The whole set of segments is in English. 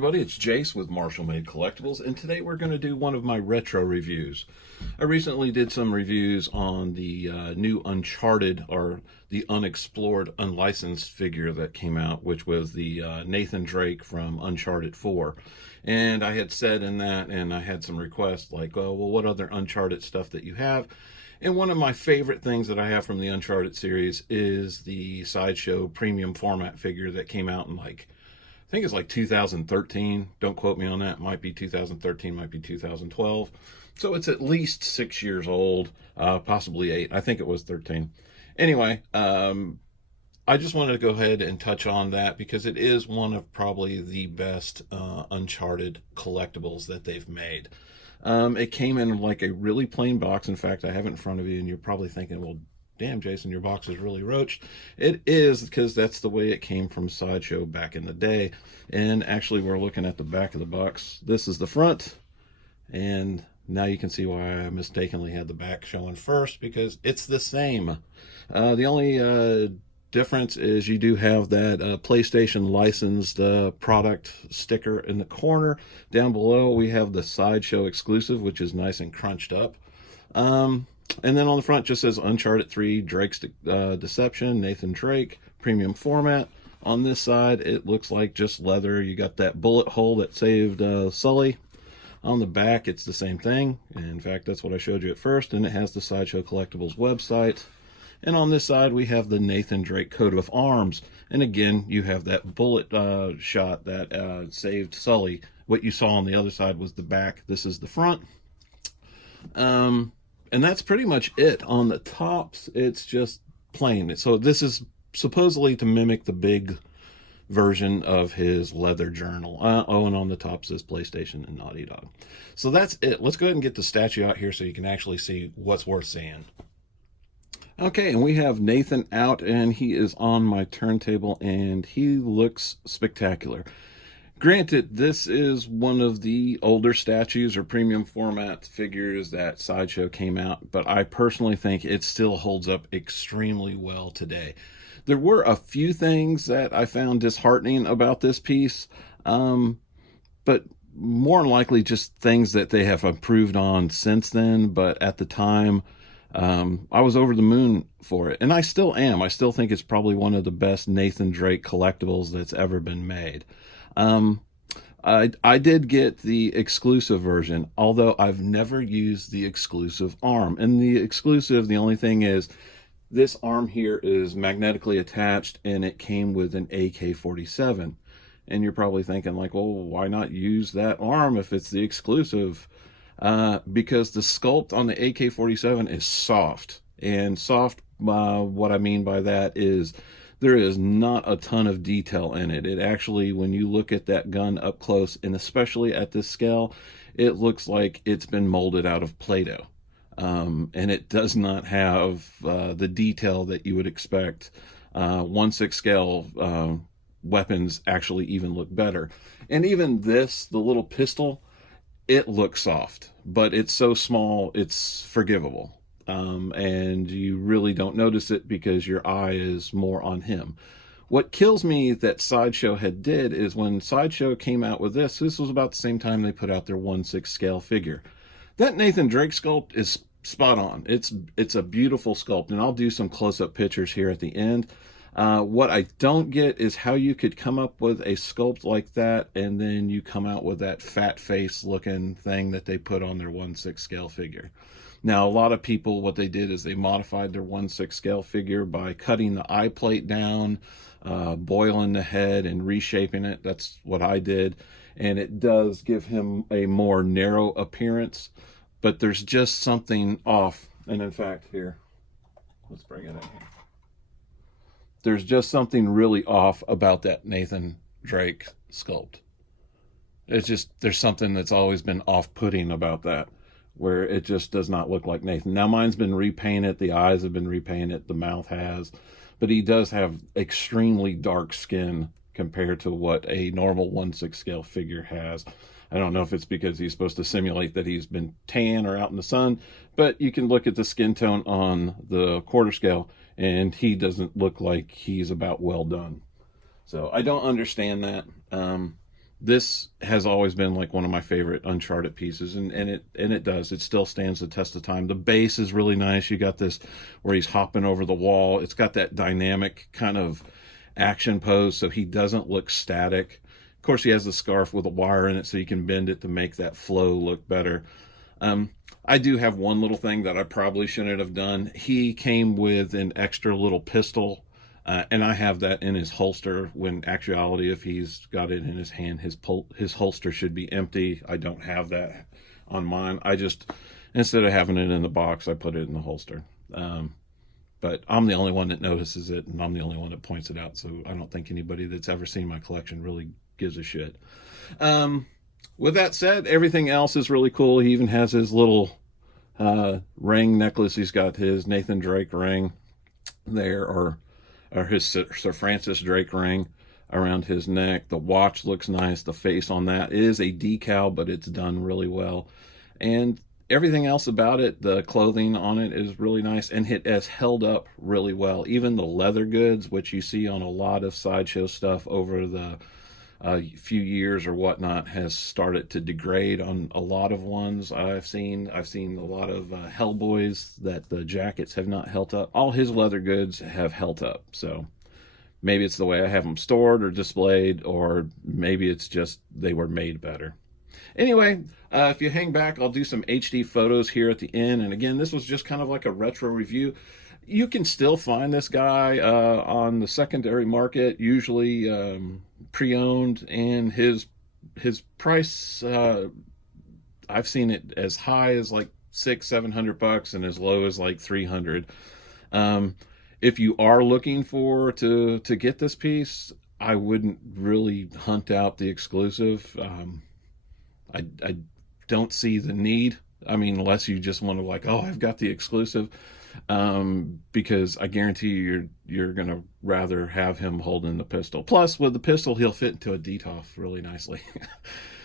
everybody, it's Jase with Marshall Made Collectibles, and today we're going to do one of my retro reviews. I recently did some reviews on the new Uncharted, or the unexplored, unlicensed figure that came out, which was the Nathan Drake from Uncharted 4. And I had said in that, and I had some requests like, oh, well, what other Uncharted stuff that you have? And one of my favorite things that I have from the Uncharted series is the Sideshow premium format figure that came out in I think it's like 2013. Don't quote me on that. Might be 2013, might be 2012. So it's at least 6 years old, possibly 8. I think it was 13. Anyway, I just wanted to go ahead and touch on that because it is one of probably the best Uncharted collectibles that they've made. It came in like a really plain box. In fact, I have it in front of you, and you're probably thinking, well, damn, Jason, your box is really roached. It is, because that's the way it came from Sideshow back in the day. And actually, we're looking at the back of the box. This is the front, and now you can see why I mistakenly had the back showing first, because it's the same. The only difference is you do have that PlayStation licensed product sticker in the corner. Down below, we have the Sideshow exclusive, which is nice and crunched up. And then on the front just says Uncharted 3, Drake's Deception, Nathan Drake, premium format. On this side, it looks like just leather. You got that bullet hole that saved Sully. On the back, it's the same thing. In fact, that's what I showed you at first. And it has the Sideshow Collectibles website. And on this side, we have the Nathan Drake coat of arms. And again, you have that bullet shot that saved Sully. What you saw on the other side was the back. This is the front. And that's pretty much it. On the tops, it's just plain. So this is supposedly to mimic the big version of his leather journal. Oh, and on the top says PlayStation and Naughty Dog. So that's it. Let's go ahead and get the statue out here so you can actually see what's worth seeing. Okay, and we have Nathan out, and he is on my turntable, and he looks spectacular. Granted, this is one of the older statues or premium format figures that Sideshow came out, but I personally think it still holds up extremely well today. There were a few things that I found disheartening about this piece, but more than likely just things that they have improved on since then. But at the time, I was over the moon for it, and I still am. I still think it's probably one of the best Nathan Drake collectibles that's ever been made. I did get the exclusive version, although I've never used the exclusive arm. And the exclusive, the only thing is, this arm here is magnetically attached, and it came with an AK-47. And you're probably thinking, like, well, why not use that arm if it's the exclusive? Because the sculpt on the AK-47 is soft. And soft, what I mean by that is, there is not a ton of detail in it. It actually, when you look at that gun up close, and especially at this scale, it looks like it's been molded out of Play-Doh. And it does not have the detail that you would expect. 1/6 scale weapons actually even look better. And even this, the little pistol, it looks soft, but it's so small, it's forgivable. And you really don't notice it because your eye is more on him. What kills me that Sideshow had did is when Sideshow came out with this was about the same time they put out their 1/6 scale figure. That Nathan Drake sculpt is spot on. It's a beautiful sculpt, and I'll do some close-up pictures here at the end. What I don't get is how you could come up with a sculpt like that, and then you come out with that fat face looking thing that they put on their 1/6 scale figure. Now, a lot of people, what they did is they modified their 1/6 scale figure by cutting the eye plate down, boiling the head, and reshaping it. That's what I did. And it does give him a more narrow appearance, but there's just something off. And in fact, here, let's bring it in here. There's just something really off about that Nathan Drake sculpt. It's just, there's something that's always been off-putting about that, where it just does not look like Nathan. Now, mine's been repainted, the eyes have been repainted, the mouth has, but he does have extremely dark skin compared to what a normal 1/6 scale figure has. I don't know if it's because he's supposed to simulate that he's been tan or out in the sun, but you can look at the skin tone on the quarter scale, and he doesn't look like he's about well done. So I don't understand that. this has always been like one of my favorite Uncharted pieces, and it does. It still stands the test of time. The base is really nice. You got this where he's hopping over the wall. It's got that dynamic kind of action pose, so he doesn't look static. Of course, he has the scarf with a wire in it, so you can bend it to make that flow look better. I do have one little thing that I probably shouldn't have done. He came with an extra little pistol, and I have that in his holster, when actuality, if he's got it in his hand, his holster should be empty. I don't have that on mine. I just, instead of having it in the box, I put it in the holster. But I'm the only one that notices it, and I'm the only one that points it out, so I don't think anybody that's ever seen my collection really gives a shit. With that said, everything else is really cool. He even has his little ring necklace. He's got his Nathan Drake ring there, or his Sir Francis Drake ring around his neck. The watch looks nice. The face on that is a decal, but it's done really well. And everything else about it, the clothing on it is really nice, and it has held up really well. Even the leather goods, which you see on a lot of Sideshow stuff over the few years or whatnot, has started to degrade on a lot of ones I've seen. I've seen a lot of Hellboys that the jackets have not held up. All his leather goods have held up. So maybe it's the way I have them stored or displayed, or maybe it's just they were made better. Anyway, if you hang back, I'll do some HD photos here at the end. And again, this was just kind of like a retro review. You can still find this guy on the secondary market, usually pre-owned, and his price, I've seen it as high as like $600-700 and as low as like $300. If you are looking to get this piece, I wouldn't really hunt out the exclusive. I don't see the need. I mean, unless you just want to, like, oh, I've got the exclusive, because I guarantee you're gonna rather have him holding the pistol. Plus, with the pistol, he'll fit into a DTOF really nicely.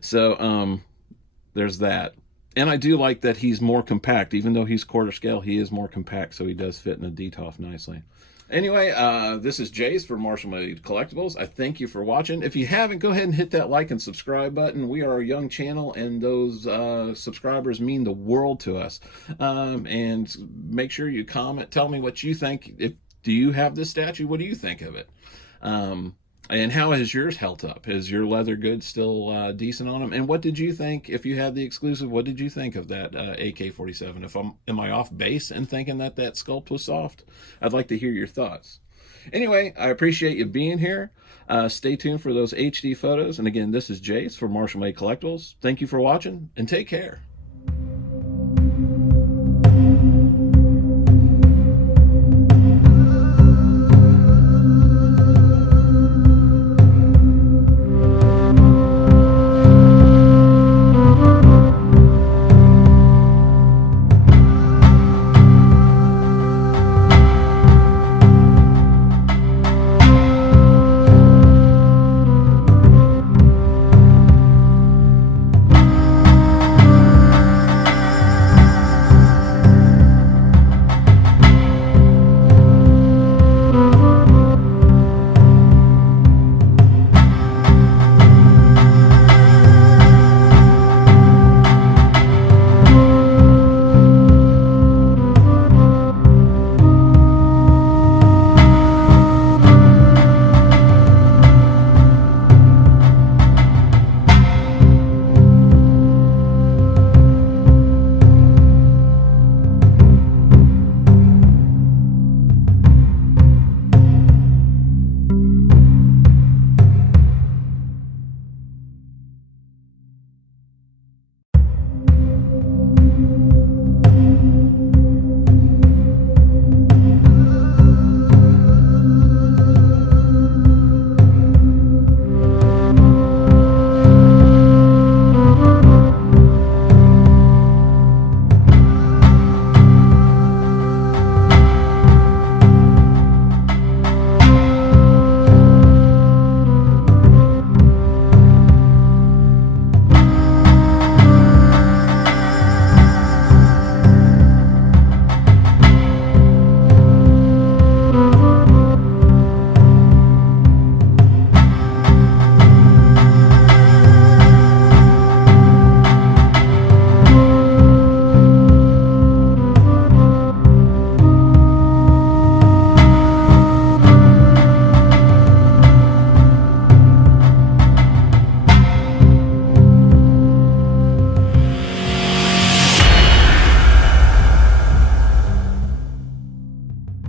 So there's that. And I do like that he's more compact. Even though he's quarter scale, he is more compact, so he does fit in a DTOF nicely. Anyway, this is Jase for Marshall Made Collectibles. I thank you for watching. If you haven't, go ahead and hit that like and subscribe button. We are a young channel, and those subscribers mean the world to us. And make sure you comment. Tell me what you think. Do you have this statue? What do you think of it? And how has yours held up? Is your leather goods still decent on them? And what did you think, if you had the exclusive, what did you think of that AK-47? Am I off base in thinking that sculpt was soft? I'd like to hear your thoughts. Anyway, I appreciate you being here. Stay tuned for those HD photos. And again, this is Jase for Marshall Made Collectibles. Thank you for watching, and take care.